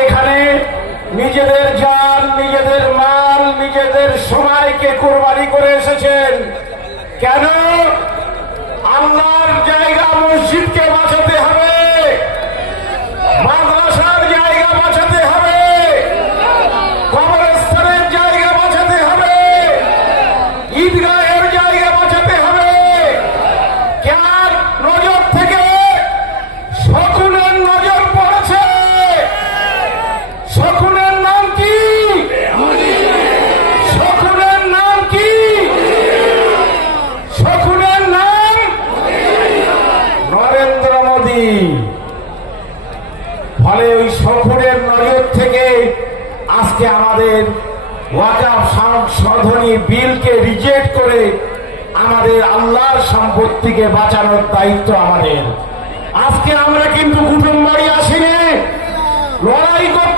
এখানে নিজেদের যান নিজেদের মাল, নিজেদের সময়কে কোরবানি করে এসেছেন। কেন? আল্লাহর জায়গা মসজিদকে বাঁচাতে হবে মাদ্রাসার জায়গা বাঁচাতে হবে কবরস্থানের জায়গা বাঁচাতে হবে ঈদগাহের জায়গা বাঁচাতে হবে কার নজর থেকে শকুনের নজর পড়েছে শকুনের নাম কি শকুনের নাম কি শকুনের নাম নরেন্দ্র মোদী শকুনের নজর থেকে আজকে আমাদের ওয়াকাফ সংশোধনী বিলকে রিজেক্ট করে আমাদের আল্লাহর সম্পত্তিকে বাঁচানোর দায়িত্ব আমাদের। আজকে আমরা কিন্তু কুটুম্বাড়ি আসিনি। লড়াই করতে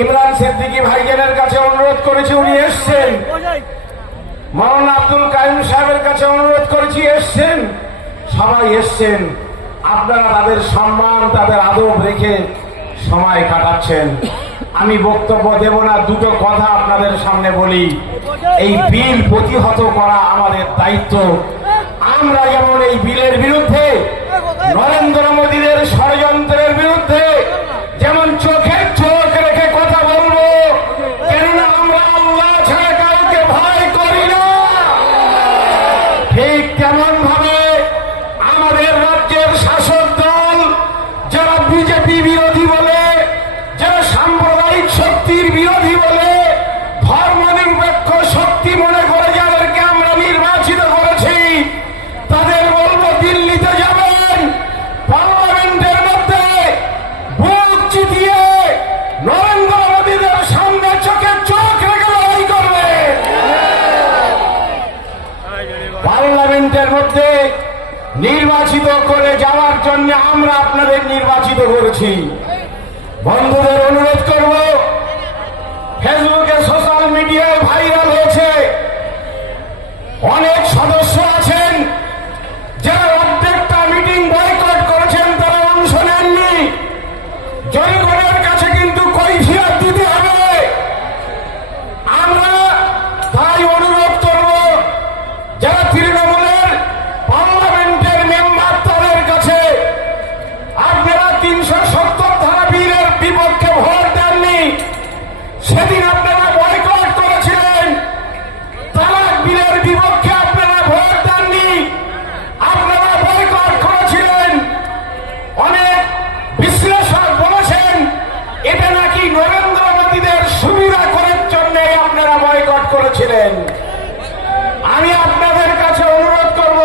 ইমরান সিদ্দিকী ভাইজানের কাছে অনুরোধ করেছি, উনি এসছেন। মৌলানা আব্দুল কাইম সাহেবের কাছে অনুরোধ করেছি, এসছেন। সবাই এসছেন। আপনারা তাদের সম্মান, তাদের আদব রেখে সময় কাটাচ্ছেন। আমি বক্তব্য দেব না, দুটো কথা আপনাদের সামনে বলি। এই বিল প্রতিহত করা আমাদের দায়িত্ব। আমরা যেমন এই বিলের বিরুদ্ধে নরেন্দ্র মোদীদের ষড়যন্ত্রের বিরুদ্ধে যেমন চোখে চোখ রেখে কথা বলব কেননা আমরা আল্লাহ ছাড়া কাউকে ভয় করি না ঠিক তেমন ভাবে আমাদের রাজ্যের শাসক দল যারা বিজেপি বিরোধী বলে যারা সাম্প্রদায়িক শক্তির বিরোধী বলে ধর্ম নিরপেক্ষ শক্তি মনে করে যাদেরকে আমরা নির্বাচিত করেছি তাদের বলব দিল্লিতে যাবেন পার্লামেন্টের মধ্যে বুক চিতিয়ে নরেন্দ্র মোদীদের সামনে চোখে চোখ রেখে লড়াই করবে পার্লামেন্টের মধ্যে নির্বাচিত করে যাওয়ার জন্য আমরা আপনাদের নির্বাচিত করেছি। বন্ধুদের অনুরোধ করব ফেসবুকে সোশ্যাল মিডিয়ায় ভাইরাল হয়েছে অনেক সদস্য আছেন যারা অর্ধেকটা মিটিং বয়কট করেছেন তারা অংশ নেননি জনগণের কাছে কিন্তু কৈফিয়ত দিতে হবে আমরা তাই অনুরোধ করব যারা তৃণমূলের পার্লামেন্টের মেম্বার তাদের কাছে আপনারা তিনশো সত্তর ধারা বিলের বিপক্ষে ভোট দেননি সেদিন আপনারা বয়কট করেছিলেন তালাক বিলের বিপক্ষে আপনারা ভোট দেননি আপনারা বয়কট করেছিলেন অনেক বিশ্লেষক বলেছেন এটা নাকি নরেন্দ্র মোদীদের সুবিধা করার জন্য আপনারা বয়কট করেছিলেন। আমি আপনাদের কাছে অনুরোধ করব,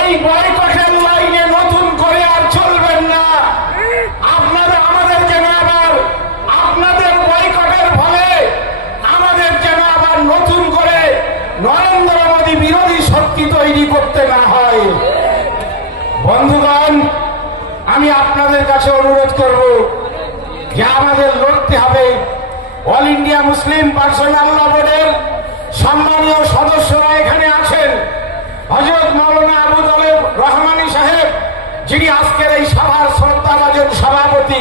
এই বয়কটের লাইনে নতুন করে আর চলবেন না। আপনারা আমাদের যেন আবার, আপনাদের বয়কটের ফলে আমাদের যেন আবার নতুন করে নরেন্দ্র মোদী বিরোধী শক্তি তৈরি করতে না হয়। বন্ধুগণ, আমি আপনাদের কাছে অনুরোধ করব যে আমাদের লড়তে হবে। All India Muslim Personal Law বোর্ডের সম্মানীয় সদস্যরা এখানে আছেন। হজরত মৌলানা আবু তালেব রহমানী সাহেব, যিনি আজকের এই সভার শ্রদ্ধাভাজন সভাপতি,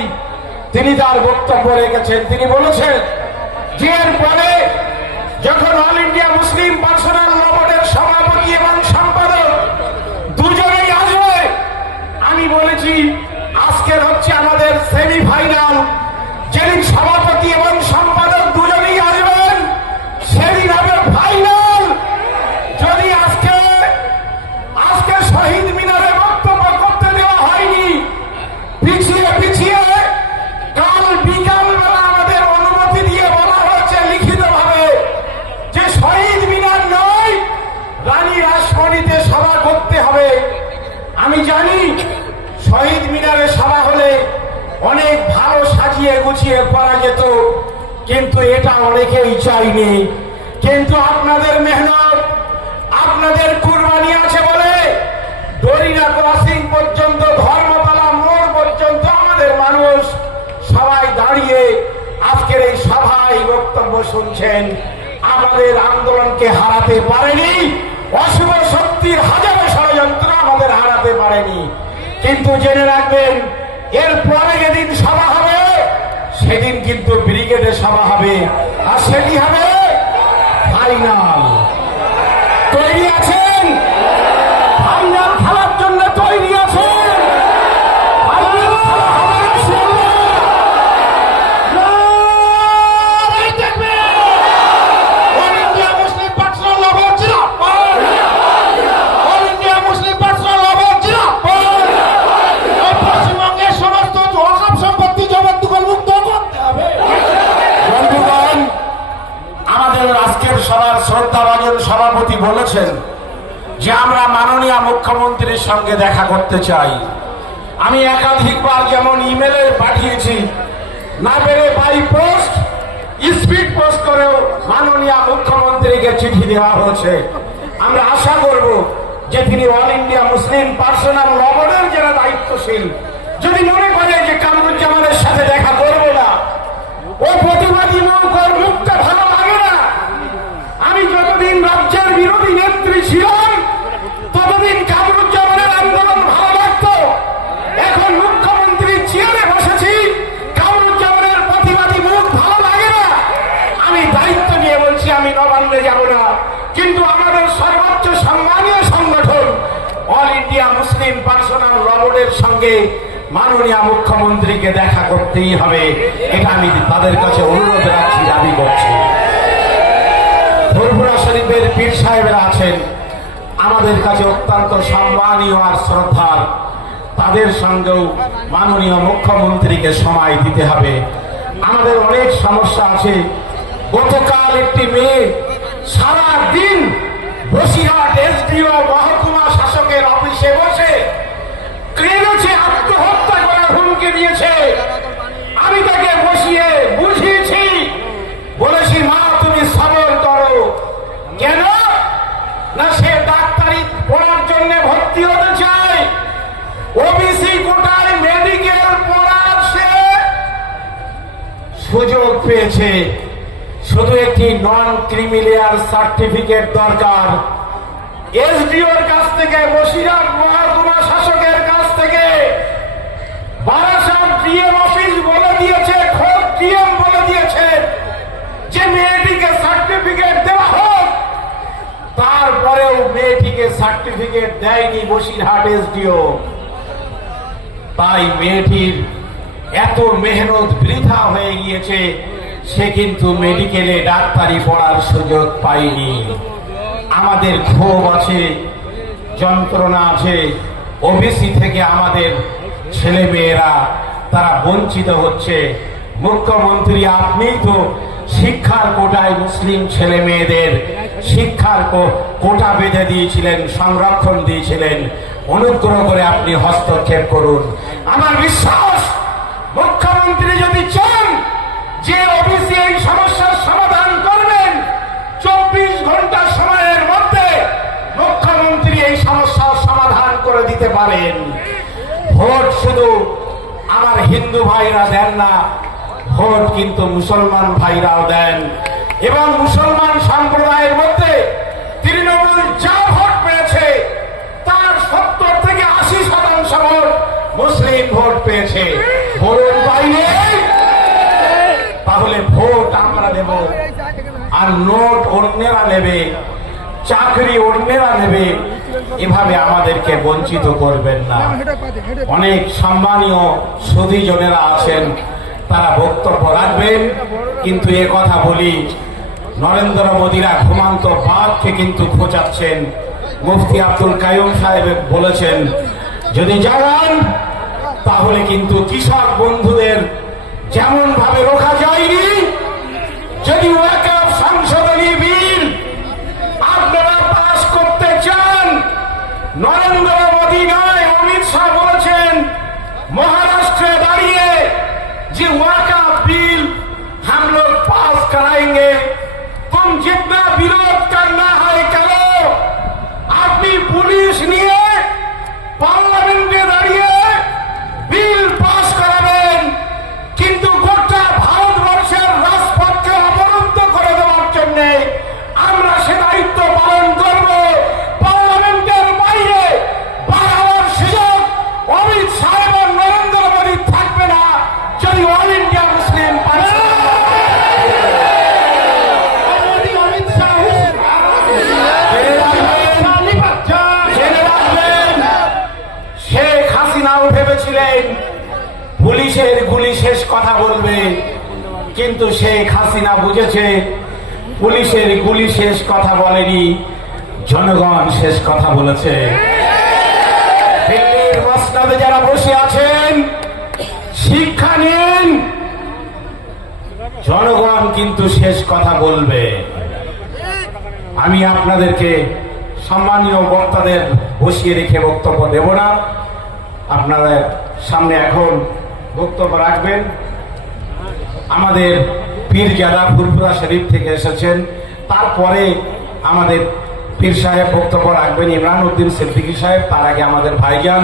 তিনি তার বক্তব্য রেখেছেন। তিনি বলেছেন, যে এর পরে যখন All India Muslim Personal Law বোর্ডের সভাপতি এবং সম্পাদক দুজনেই আসবে, আমি বলেছি, আজকের হচ্ছে আমাদের সেমিফাইনাল। যেদিন সভাপতি রানী সভা করতে হবে। আমি জানি শহীদ মিনারে সভা হলে অনেক ভালো সাজিয়ে গুছিয়ে করা যেত, কিন্তু এটা অনেকেই চাইনি কিন্তু আপনাদের মেহনত, আপনাদের কুরবানি আছে বলে দরিনা ক্রসিং পর্যন্ত, ধর্মতলা মোড় পর্যন্ত আমাদের মানুষ সবাই দাঁড়িয়ে আজকের এই সভায় বক্তব্য শুনছেন। আমাদের আন্দোলনকে হারাতে পারেনি অশুভ শক্তির হাজারো ষড়যন্ত্র আমাদের হারাতে পারেনি। কিন্তু জেনে রাখবেন, এর পরে যেদিন সভা হবে, সেদিন কিন্তু ব্রিগেডে সভা হবে। আর সেটি হবে ফাইনাল তৈরি আছেন মুখ্যমন্ত্রীর সঙ্গে দেখা করতে চাই। আমি একাধিকবার যেমন ইমেলে পাঠিয়েছি, না পেরে বাই পোস্ট স্পিড পোস্ট করেও মাননীয় মুখ্যমন্ত্রীকে চিঠি দেওয়া হয়েছে। আমরা আশা করব যে তিনি অল ইন্ডিয়া মুসলিম পার্সোনাল লবণের যারা দায়িত্বশীল, যদি মনে করে যে কামরুজ্জামানের সাথে দেখা করব না, ও প্রতিবাদী ওর মুখটা ভালো লাগে না। আমি যতদিন রাজ্যের বিরোধী নেত্রী ছিলাম ততদিন কামরুজ্জামানের আন্দোলন ভালো লাগতো এখন মুখ্যমন্ত্রী চেয়ারে বসেছি কামরুজ্জামানের প্রতিবাদী মুখ ভালো লাগে না আমি দায়িত্ব নিয়ে বলছি আমি নবান্নে যাব না কিন্তু আমাদের সর্বোচ্চ সম্মানীয় সংগঠন অল ইন্ডিয়া মুসলিম লবণের সঙ্গে মাননীয় মুখ্যমন্ত্রীকে দেখা করতেই হবে। এটা আমি তাদের কাছে অনুরোধ রাখছি, দাবি করছি। ফুরফুরা শরীফের পীর সাহেবরা আছেন। আমাদের কাছে অত্যন্ত সম্মানীয় আর শ্রদ্ধার। তাদের সঙ্গেও মাননীয় মুখ্যমন্ত্রীকে সময় দিতে হবে। আমাদের অনেক সমস্যা আছে। গতকাল একটি মেয়ে সারা দিন বসিরহাট এসডিও মহকুমা শাসকের অফিসে বসে কেঁদেছে আত্মহত্যা করার হুমকি দিয়েছে আমি তাকে বসিয়ে বুঝিয়েছি। বলেছি, মা, তুমি সবর করো কেন? না, সে ডাক্তারি পড়ার জন্য ভর্তি হতে চায়। ওবিসি কোটায় মেডিকেল পড়ার সে সুযোগ পেয়েছে। শুধু একটি নন ক্রিমিলিয়ার সার্টিফিকেট দরকার এসডিওর কাছ থেকে বসিরহাট মহকুমা শাসকের কাছ থেকে বারাসাত ডিএম অফিস বলে দিয়েছে, খোদ ডিএম বলে দিয়েছে, যে মেয়েটিকে সার্টিফিকেট দেওয়া হোক। তারপরেও মেয়েটিকে সার্টিফিকেট দেয়নি বসিরহাট এসডিও। তাই মেয়েটির এত মেহনত বৃথা হয়ে গিয়েছে, সে কিন্তু মেডিকেলে ডাক্তারি পড়ার সুযোগ পায়নি। আমাদের ক্ষোভ আছে, যন্ত্রণা আছে, ওবিসি থেকে আমাদের ছেলে মেয়েরা তারা বঞ্চিত হচ্ছে। মুখ্যমন্ত্রী আপনি তো শিক্ষার কোটায় মুসলিম ছেলে মেয়েদের শিক্ষার কোটা বেঁধে দিয়েছিলেন, সংরক্ষণ দিয়েছিলেন। অনুগ্রহ করে আপনি হস্তক্ষেপ করুন। আমার বিশ্বাস মুখ্যমন্ত্রী যদি চান যে ওবিসি এই সমস্যার সমাধান করবেন, চব্বিশ ঘণ্টা সময়ের মধ্যে মুখ্যমন্ত্রী এই সমস্যার সমাধান করে দিতে পারেন। ভোট শুধু আমার হিন্দু ভাইরা দেন না, ভোট কিন্তু মুসলমান ভাইরাও দেন। এবং মুসলমান সম্প্রদায়ের মধ্যে তৃণমূল যা ভোট পেয়েছে, তার সত্তর থেকে আশি শতাংশ ভোট মুসলিম ভোট পেয়েছে। বলুন বাইরে, তাহলে ভোট আমরা দেব। আর নোট অন্যেরা নেবে, চাকরি অন্যেরা নেবে। এভাবে আমাদেরকে বঞ্চিত করবেন না। অনেক সম্মানীয় সুধীজনেরা আছেন, তারা বক্তব্য রাখবেন, কিন্তু এ কথা বলি, নরেন্দ্র মোদীরা ঘুমান্ত বাঘকে কিন্তু খোঁচাচ্ছেন। মুফতি আব্দুল কায়ুম সাহেব বলেছেন, যদি জানান তাহলে কিন্তু কৃষক বন্ধুদের যেমন ভাবে রোখা যায়নি পুলিশ নিয়ে কিন্তু শেখ হাসিনা বুঝেছে, পুলিশের গুলি শেষ কথা বলেনি, জনগণ শেষ কথা বলেছে। যারা বসে আছেন, শিক্ষা নিন, জনগণ কিন্তু শেষ কথা বলবে। আমি আপনাদেরকে সম্মানীয় বক্তাদের বসিয়ে রেখে বক্তব্য দেব না। আপনাদের সামনে এখন বক্তব্য রাখবেন। আমাদের পীর পীরজাদা ফুরফুরা শরীফ থেকে এসেছেন, তারপরে আমাদের পীর সাহেব বক্তব্য রাখবেন ইমরান উদ্দিন সিদ্দিকী সাহেব, তার আগে আমাদের ভাইজান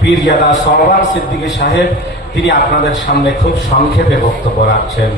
পীর গেদা সরবান সিদ্দিকী সাহেব, তিনি আপনাদের সামনে খুব সংক্ষেপে বক্তব্য রাখছেন।